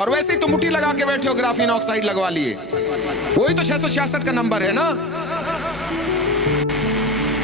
और वैसे ही तुम मुट्ठी लगा के बैठे हो, ग्राफीन ऑक्साइड लगवा लिए, वही तो 666 का नंबर है ना।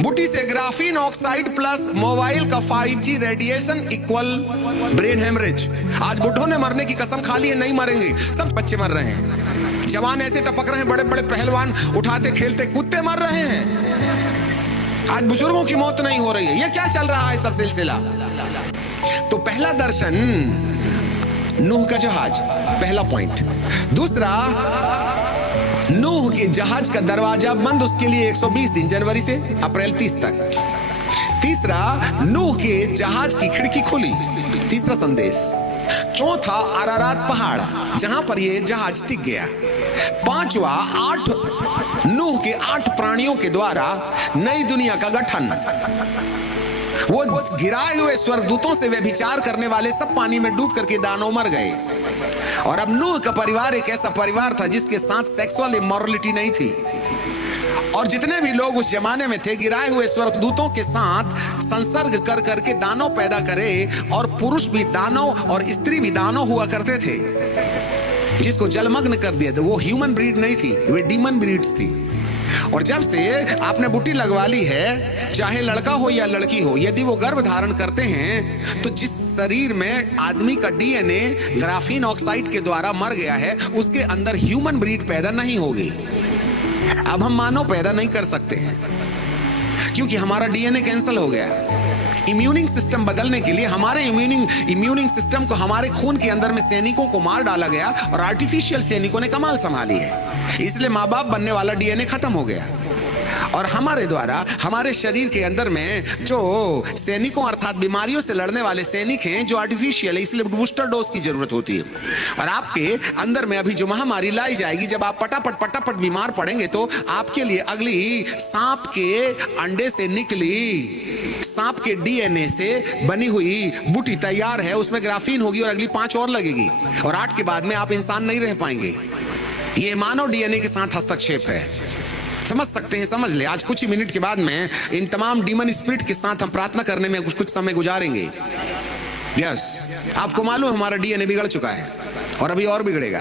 बुटी से ग्राफीन ऑक्साइड प्लस मोबाइल का 5G radiation equal brain haemorrhage. आज बुढ़ों ने मरने की कसम खा ली है, नहीं मरेंगे, सब बच्चे मर रहे हैं, जवान ऐसे टपक रहे हैं, बड़े बड़े पहलवान उठाते खेलते कूदते मर रहे हैं। आज बुजुर्गों की मौत नहीं हो रही है। ये क्या चल रहा है सब सिलसिला? तो पहला दर्शन नूह का जहाज, पहला पॉइंट। दूसरा, नूह के जहाज का दरवाजा बंद, उसके लिए 120 दिन, जनवरी से अप्रैल 30 तक। तीसरा, नूह के जहाज की खिड़की खुली, तीसरा संदेश। चौथा, अरारात पहाड़ जहां पर यह जहाज टिक गया। पांचवा, नूह के 8 प्राणियों के द्वारा नई दुनिया का गठन। वो गिराए हुए स्वर्गदूतों से व्यभिचार करने वाले सब पानी में डूब करके दानव मर गए। और अब नूह का परिवार एक ऐसा परिवार था जिसके साथ सेक्सुअल इमोरलिटी नहीं थी। और जितने भी लोग उस जमाने में थे, गिराए हुए स्वर्गदूतों के साथ संसर्ग कर करके दानव पैदा करे, और पुरुष भी दानव और स्त्री भी दानव हुआ करते थे, जिसको जलमग्न कर दिया था। वो ह्यूमन ब्रीड नहीं थी, वे डीमन ब्रीड्स थी। और जब से आपने बुटी लगवा ली है, चाहे लड़का हो या लड़की हो, यदि वो गर्भ धारण करते हैं, तो जिस शरीर में आदमी का डीएनए ग्राफीन ऑक्साइड के द्वारा मर गया है, उसके अंदर ह्यूमन ब्रीड पैदा नहीं होगी। अब हम मानव पैदा नहीं कर सकते हैं, क्योंकि हमारा डीएनए कैंसिल हो गया। इम्यूनिंग सिस्टम बदलने के लिए हमारे इम्यूनिंग सिस्टम को, हमारे खून के अंदर में सैनिकों को मार डाला गया, और आर्टिफिशियल सैनिकों ने कमाल संभाली है। इसलिए माँ बाप बनने वाला डीएनए खत्म हो गया, और हमारे द्वारा हमारे शरीर के अंदर में जो सैनिकों अर्थात बीमारियों से लड़ने वाले सैनिक हैं, जो आर्टिफिशियल है, इसलिए बूस्टर डोज की जरूरत होती है। और आपके अंदर में अभी जो महामारी लाई जाएगी, जब आप पटापट बीमार पड़ेंगे, तो आपके लिए अगली सांप के अंडे से निकली, सांप के डीएनए से बनी हुई बूटी तैयार है, उसमें ग्राफीन होगी, और अगली 5 और लगेगी, और 8 के बाद में आप इंसान नहीं रह पाएंगे। ये मानव डीएनए के साथ हस्तक्षेप है। समझ सकते हैं? समझ ले। आज कुछ ही मिनट के बाद में इन तमाम डीमन स्पिरिट के साथ हम प्रार्थना करने में कुछ समय गुजारेंगे। यस, आपको मालूम हमारा डीएनए बिगड़ चुका है, और अभी और बिगड़ेगा।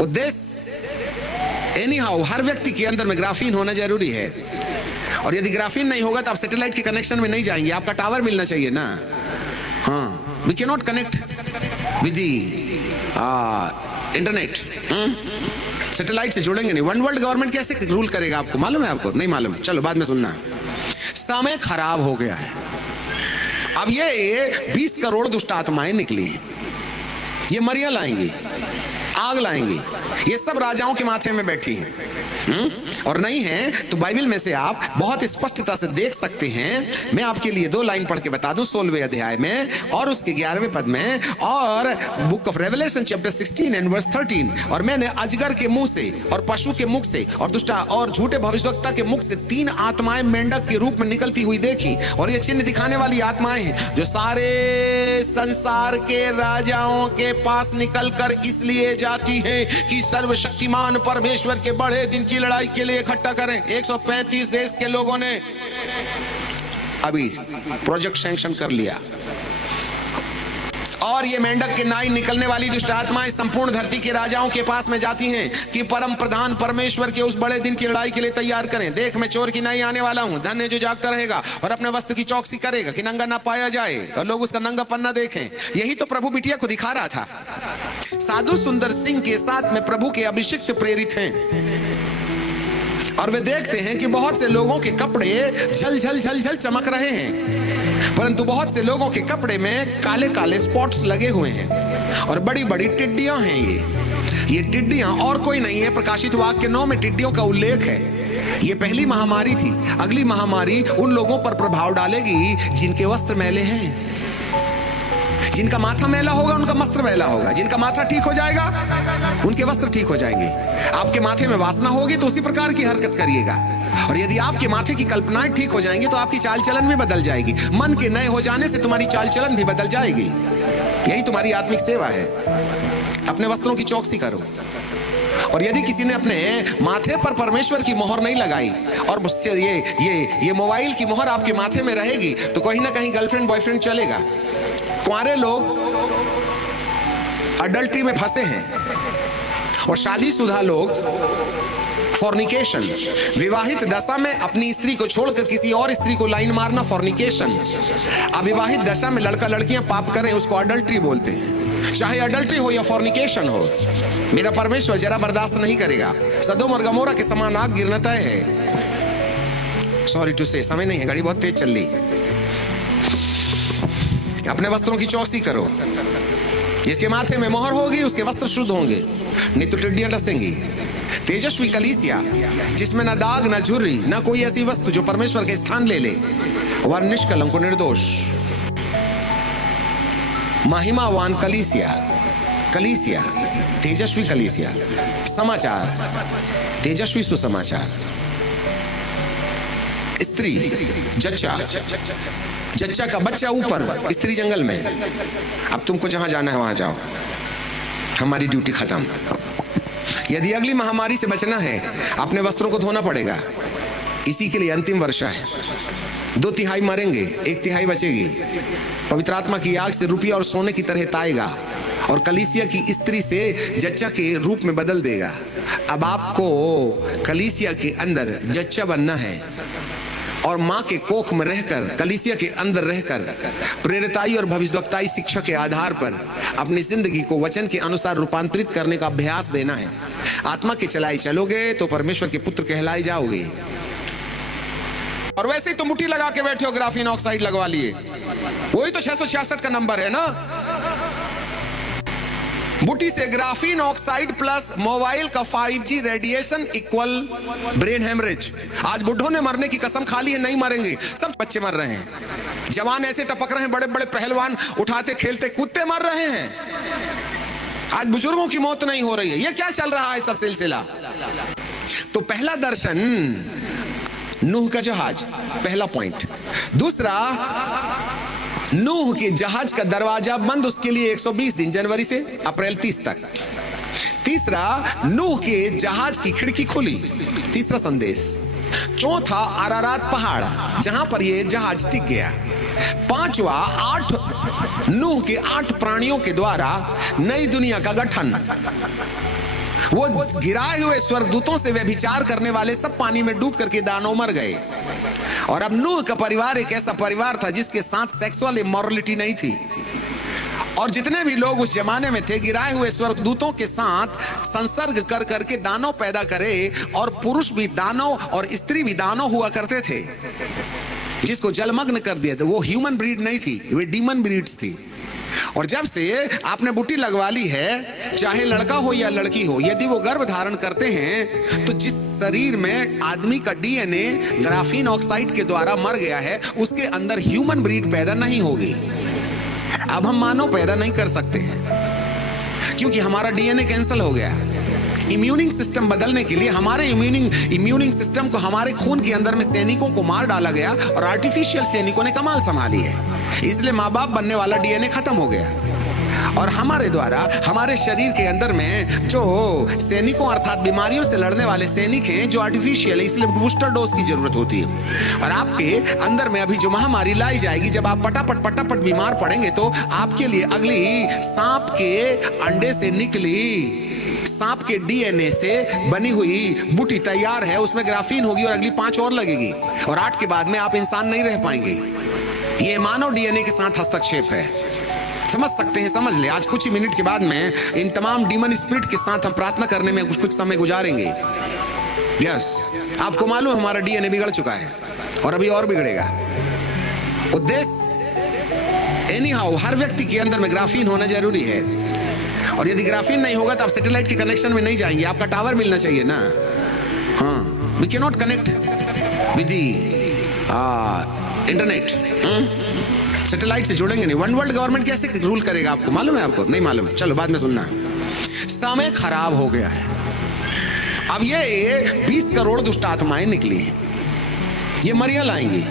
उद्देश्य एनी हाउ, हर व्यक्ति के अंदर में ग्राफीन होना जरूरी है, और यदि ग्राफीन नहीं होगा तो आप सैटेलाइट के कनेक्शन में नहीं जाएंगे, आपका टावर मिलना चाहिए ना। हाँ, we can not connect with the internet, satellite से जुड़ेंगे नहीं। वन वर्ल्ड गवर्नमेंट कैसे रूल करेगा? आपको मालूम है? आपको नहीं मालूम? चलो बाद में सुनना। समय खराब हो गया है। अब ये 20 करोड़ दुष्ट आत्माएं निकली हैं, ये मरिया लाएंगी, आग लाएंगी, ये सब राजाओं के माथे में बैठी हैं। और नहीं है तो बाइबल में से आप बहुत स्पष्टता से देख सकते हैं। मैं आपके लिए 2 लाइन पढ़ के बता दूं, 16वें अध्याय में और उसके 11वें पद में, और book of Revelation chapter 16 and verse 13। और मैंने अजगर के मुंह से और पशु के मुख से और दुष्टा और झूठे भविष्यवक्ता के मुख से 3 आत्माएं मेंढक के रूप में निकलती हुई देखी। और ये चिन्ह दिखाने वाली आत्माएं हैं, जो सारे संसार के राजाओं के पास निकलकर इसलिए जाती हैं कि सर्वशक्तिमान परमेश्वर के बड़े दिन की लड़ाई के लिए इकट्ठा करें। 135 देश के लोगों ने अभी प्रोजेक्ट सैंक्शन कर लिया, और ये मेंढक के नाई निकलने वाली दुष्ट आत्माएं संपूर्ण धरती के राजाओं के पास में जाती हैं कि परम प्रधान परमेश्वर के उस बड़े दिन की लड़ाई के लिए तैयार करें। देख, मैं चोर की नाई आने वाला हूं, धन्य जो जागता रहेगा और अपने वस्त्र की चौकसी करेगा कि नंगा ना पाया जाए और लोग उसका नंगा पन्ना देखें। यही तो प्रभु बिटिया को दिखा रहा था। साधु सुंदर सिंह के साथ में प्रभु के अभिषिक्त प्रेरित हैं, और वे देखते हैं कि बहुत से लोगों के कपड़े झल झल झल झल चमक रहे हैं, परंतु बहुत से लोगों के कपड़े में काले काले स्पॉट्स लगे हुए हैं, और बड़ी बड़ी टिड्डियां हैं। ये टिड्डियां और कोई नहीं है, प्रकाशित वाक्य 9 में टिड्डियों का उल्लेख है। ये पहली महामारी थी। अगली महामारी उन लोगों पर प्रभाव डालेगी जिनके वस्त्र मैले हैं। जिनका माथा मैला होगा उनका वस्त्र मैला होगा, जिनका माथा ठीक हो जाएगा उनके वस्त्र ठीक हो जाएंगे। आपके माथे में वासना होगी तो उसी प्रकार की हरकत करिएगा, और यदि आपके माथे की कल्पनाएं ठीक हो जाएंगी तो आपकी चाल चलन भी बदल जाएगी। मन के नए हो जाने से तुम्हारी चाल चलन भी बदल जाएगी। यही तुम्हारी आत्मिक सेवा है। अपने वस्त्रों की चौकसी करो। और यदि किसी ने अपने माथे पर परमेश्वर की मोहर नहीं लगाई, और मुझसे ये मोबाइल की मोहर आपके माथे में रहेगी, तो कहीं ना कहीं गर्लफ्रेंड बॉयफ्रेंड चलेगा। कुंवारे लोग अडल्ट्री में फंसे हैं। और शादीशुदा लोग फॉर्निकेशन, विवाहित दशा में अपनी स्त्री को छोड़कर किसी और स्त्री को लाइन मारना फॉर्निकेशन। अविवाहित दशा में लड़का लड़कियां पाप करें उसको अडल्ट्री बोलते हैं। चाहे अडल्ट्री हो या फॉर्निकेशन हो, मेरा परमेश्वर जरा बर्दाश्त नहीं करेगा। सदोम और गमोरा के समान आग गिरना तय है। सॉरी टू से, समय नहीं है, गाड़ी बहुत तेज चल रही। अपने वस्त्रों की चौकसी करो। जिसके माथे में मोहर होगी उसके वस्त्र शुद्ध होंगे, नहीं तो टिड्डियां डसेंगी। तेजस्वी कलीसिया जिसमें न दाग न झुर्री न कोई ऐसी वस्तु जो परमेश्वर के स्थान ले ले, वह निष्कलंक को निर्दोष। महिमावान कलीसिया, कलीसिया तेजस्वी कलीसिया, समाचार तेजस्वी सुसमाचार। स्त्री जच्चा, जच्चा का बच्चा ऊपर, स्त्री जंगल में। अब तुमको जहां जाना है वहां जाओ, हमारी ड्यूटी खत्म। यदि अगली महामारी से बचना है, अपने वस्त्रों को धोना पड़ेगा। इसी के लिए अंतिम वर्षा है। 2/3 मरेंगे, 1/3 बचेगी। पवित्र आत्मा की आग से रुपया और सोने की तरह ताएगा और कलीसिया की स्त्री से जच्चा के रूप में बदल देगा। अब आपको कलीसिया के अंदर जच्चा बनना है और माँ के कोख में रहकर, कलीसिया के अंदर रहकर प्रेरिताई और भविष्यवक्ताई शिक्षा के आधार पर अपनी जिंदगी को वचन के अनुसार रूपांतरित करने का अभ्यास देना है। आत्मा के चलाई चलोगे तो परमेश्वर के पुत्र कहलाए जाओगे। और वैसे ही तो मुट्ठी लगा के बैठे हो, ग्राफीन ऑक्साइड लगवा लिए, वही तो 666 का नंबर है ना। बुटी से ग्राफीन ऑक्साइड प्लस मोबाइल का 5G radiation equal brain haemorrhage. आज बुढ़ों ने मरने की कसम खा ली है, नहीं मरेंगे। सब बच्चे मर रहे हैं, जवान ऐसे टपक रहे हैं, बड़े बड़े पहलवान उठाते खेलते कूदते मर रहे हैं। आज बुजुर्गों की मौत नहीं हो रही है। ये क्या चल रहा है सब सिलसिला? तो पहला दर्शन नूह का जहाज, पहला पॉइंट। दूसरा, नूह के जहाज का दरवाजा बंद, उसके लिए 120 दिन, जनवरी से अप्रैल 30 तक। तीसरा, नूह के जहाज की खिड़की खुली, तीसरा संदेश। चौथा, अरारात पहाड़ जहां पर यह जहाज टिक गया। पांचवा, 8 नूह के 8 प्राणियों के द्वारा नई दुनिया का गठन। वो गिराए हुए स्वर्गदूतों से व्यभिचार करने वाले सब पानी में डूब करके दानव मर गए। और अब नूह का परिवार एक ऐसा परिवार था जिसके साथ सेक्सुअल इमोरलिटी नहीं थी। और जितने भी लोग उस जमाने में थे, गिराए हुए स्वर्गदूतों के साथ संसर्ग कर करके दानव पैदा करे। और पुरुष भी दानव और स्त्री भी दानव हुआ करते थे, जिसको जलमग्न कर दिया था। वो ह्यूमन ब्रीड नहीं थी, वे डीमन ब्रीड्स थी। और जब से आपने बुटी लगवा ली है, चाहे लड़का हो या लड़की हो, यदि वो गर्भ धारण करते हैं तो जिस शरीर में आदमी का डीएनए ग्राफीन ऑक्साइड के द्वारा मर गया है, उसके अंदर ह्यूमन ब्रीड पैदा नहीं होगी। अब हम मानव पैदा नहीं कर सकते हैं क्योंकि हमारा डीएनए कैंसिल हो गया। इम्यूनिंग सिस्टम बदलने के लिए हमारे इम्यूनिंग सिस्टम को, हमारे खून के अंदर में सैनिकों को मार डाला गया और आर्टिफिशियल सैनिकों ने कमाल संभाली है। इसलिए माँ बाप बनने वाला डीएनए खत्म हो गया और हमारे द्वारा हमारे शरीर के अंदर में जो सैनिकों अर्थात बीमारियों से लड़ने वाले सैनिक हैं, जो आर्टिफिशियल है, इसलिए बूस्टर डोज की जरूरत होती है। और आपके अंदर में अभी जो महामारी लाई जाएगी, जब आप पटापट बीमार पड़ेंगे तो आपके लिए अगली सांप के अंडे से निकली, सांप के डीएनए से बनी हुई बूटी तैयार है। उसमें ग्राफीन होगी और अगली 5 और लगेगी और 8 के बाद में आप इंसान नहीं रह पाएंगे। ये मानव डीएनए के साथ हस्तक्षेप है। समझ सकते हैं? समझ ले। आज कुछ ही मिनट के बाद में इन तमाम डीमन स्पिरिट के साथ हम प्रार्थना करने में कुछ समय गुजारेंगे। यस, आपको मालूम है हमारा डीएनए बिगड़ चुका है और अभी और बिगड़ेगा। उद्देश्य एनी हाउ, हर व्यक्ति के अंदर में ग्राफीन होना जरूरी है। और यदि ग्राफीन नहीं होगा तो आप सैटेलाइट के कनेक्शन में नहीं जाएंगे। आपका टावर मिलना चाहिए ना। हाँ, we can not connect with the internet. Satellite से जुड़ेंगे नहीं। वन वर्ल्ड गवर्नमेंट कैसे रूल करेगा? आपको मालूम है? आपको नहीं मालूम? चलो बाद में सुनना। समय खराब हो गया है। अब ये 20 करोड़ दुष्ट आत्माएं निकली हैं। ये मरिया लाएंगी,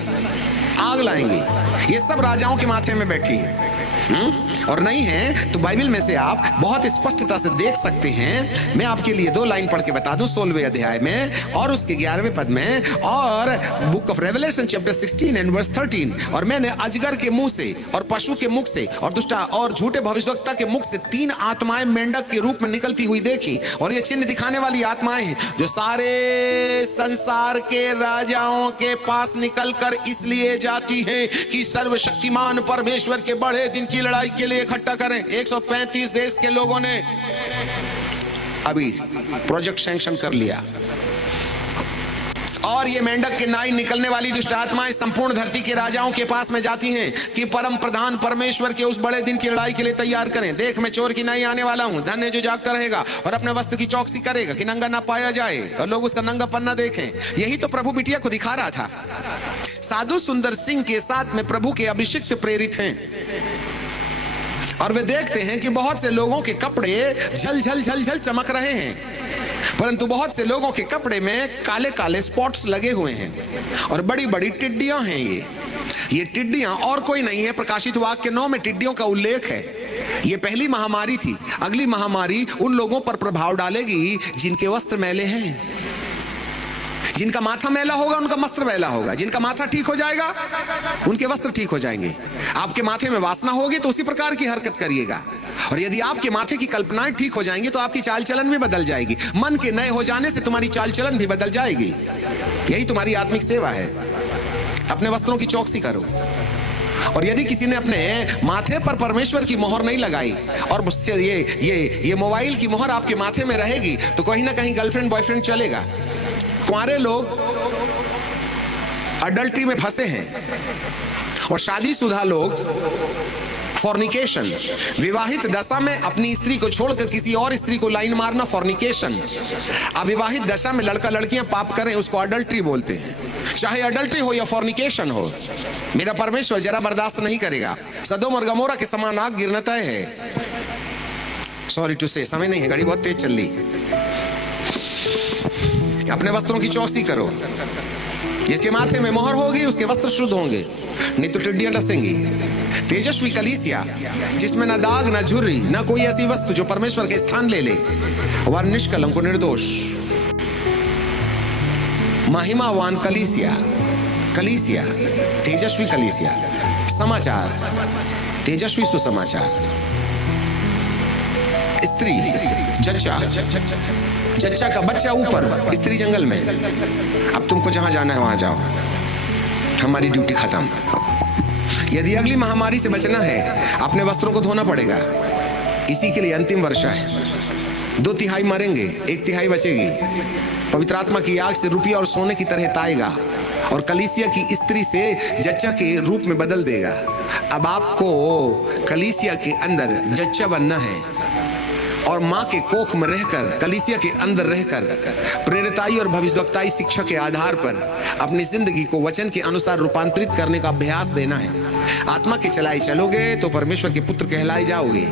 आग लाएंगी। ये सब राजाओं के माथे में बैठी है। और नहीं है तो बाइबल में से आप बहुत स्पष्टता से देख सकते हैं। मैं आपके लिए 2 लाइन पढ़ के बता दूं 16वें अध्याय में और उसके 11वें पद में, और book of Revelation chapter 16 and verse 13। और मैंने अजगर के मुंह से और पशु के मुख से और दुष्टा और झूठे भविष्यवक्ता के मुख से 3 आत्माएं मेंढक के रूप में निकलती हुई देखी। और ये चिन्ह दिखाने वाली आत्माएं हैं जो सारे संसार के राजाओं के पास निकलकर इसलिए जाती हैं कि सर्वशक्तिमान परमेश्वर के बड़े दिन की लड़ाई के लिए इकट्ठा करें। 135 देश के लोगों ने अभी प्रोजेक्ट सैंक्शन कर लिया। और ये मेंढक के नाई निकलने वाली दुष्ट आत्माएं संपूर्ण धरती के राजाओं के पास में जाती हैं कि परम प्रधान परमेश्वर के उस बड़े दिन की लड़ाई के लिए तैयार करें। देख, मैं चोर की नाई आने वाला हूं। धन्य है जो जागता रहेगा और अपने वस्त्र की चौकसी करेगा कि नंगा ना पाया जाए और लोग उसका नंगा पन्ना देखें। यही तो प्रभु बिटिया को दिखा रहा था। साधु सुंदर सिंह के साथ में प्रभु के अभिषिक्त प्रेरित हैं और वे देखते हैं कि बहुत से लोगों के कपड़े झल झल झल झल चमक रहे हैं, परंतु बहुत से लोगों के कपड़े में काले काले स्पॉट्स लगे हुए हैं और बड़ी बड़ी टिड्डियां हैं। ये टिड्डियां और कोई नहीं है, प्रकाशित वाक्य 9 में टिड्डियों का उल्लेख है। ये पहली महामारी थी। अगली महामारी उन लोगों पर प्रभाव डालेगी जिनके वस्त्र मैले हैं। जिनका माथा मैला होगा उनका वस्त्र मैला होगा। जिनका माथा ठीक हो जाएगा उनके वस्त्र ठीक हो जाएंगे। आपके माथे में वासना होगी तो उसी प्रकार की हरकत करिएगा। और यदि आपके माथे की कल्पनाएं ठीक हो जाएंगी तो आपकी चाल चलन भी बदल जाएगी। मन के नए हो जाने से तुम्हारी चाल चलन भी बदल जाएगी। यही तुम्हारी आत्मिक सेवा है। अपने वस्त्रों की चौकसी करो। और यदि किसी ने अपने माथे पर परमेश्वर की मोहर नहीं लगाई और मुझसे ये मोबाइल की मोहर आपके माथे में रहेगी तो कहीं ना कहीं गर्लफ्रेंड बॉयफ्रेंड चलेगा। कुंवारे लोग अडल्ट्री में फंसे हैं और शादीशुदा लोग फॉर्निकेशन, विवाहित दशा में अपनी स्त्री को छोड़कर किसी और स्त्री को लाइन मारना फॉर्निकेशन। अविवाहित दशा में लड़का लड़कियां पाप करें उसको अडल्ट्री बोलते हैं। चाहे अडल्ट्री हो या फॉर्निकेशन हो, मेरा परमेश्वर जरा बर्दाश्त नहीं करेगा। सदोम और गमोरा के समान आग गिरना तय है। सॉरी टू से, समय नहीं है, गाड़ी बहुत तेज चल रही। अपने वस्त्रों की चौकसी करो। जिसके माथे में मोहर होगी उसके वस्त्र शुद्ध होंगे, नहीं तो टिड्डियां डसेंगी। तेजस्वी कलीसिया जिसमें न दाग न झुर्री न कोई ऐसी वस्तु जो परमेश्वर के स्थान ले ले, वह निष्कलंक निर्दोष महिमावान कलीसिया, कलीसिया तेजस्वी कलीसिया। समाचार, तेजस्वी सुसमाचार। स्त्री जच्चा का बच्चा ऊपर, स्त्री जंगल में। अब तुमको जहां जाना है वहां जाओ, हमारी ड्यूटी खत्म। यदि अगली महामारी से बचना है अपने वस्त्रों को धोना पड़ेगा। इसी के लिए अंतिम वर्षा है। 2/3 मरेंगे, 1/3 बचेगी। पवित्र आत्मा की आग से रुपया और सोने की तरह ताएगा और कलीसिया की स्त्री से जच्चा के रूप में बदल देगा। अब आपको कलीसिया के अंदर जच्चा बनना है और माँ के कोख में रहकर, कलीसिया के अंदर रहकर प्रेरिताई और भविष्यवक्ताई शिक्षा के आधार पर अपनी जिंदगी को वचन के अनुसार रूपांतरित करने का अभ्यास देना है। आत्मा के चलाए चलोगे तो परमेश्वर के पुत्र कहलाए जाओगे।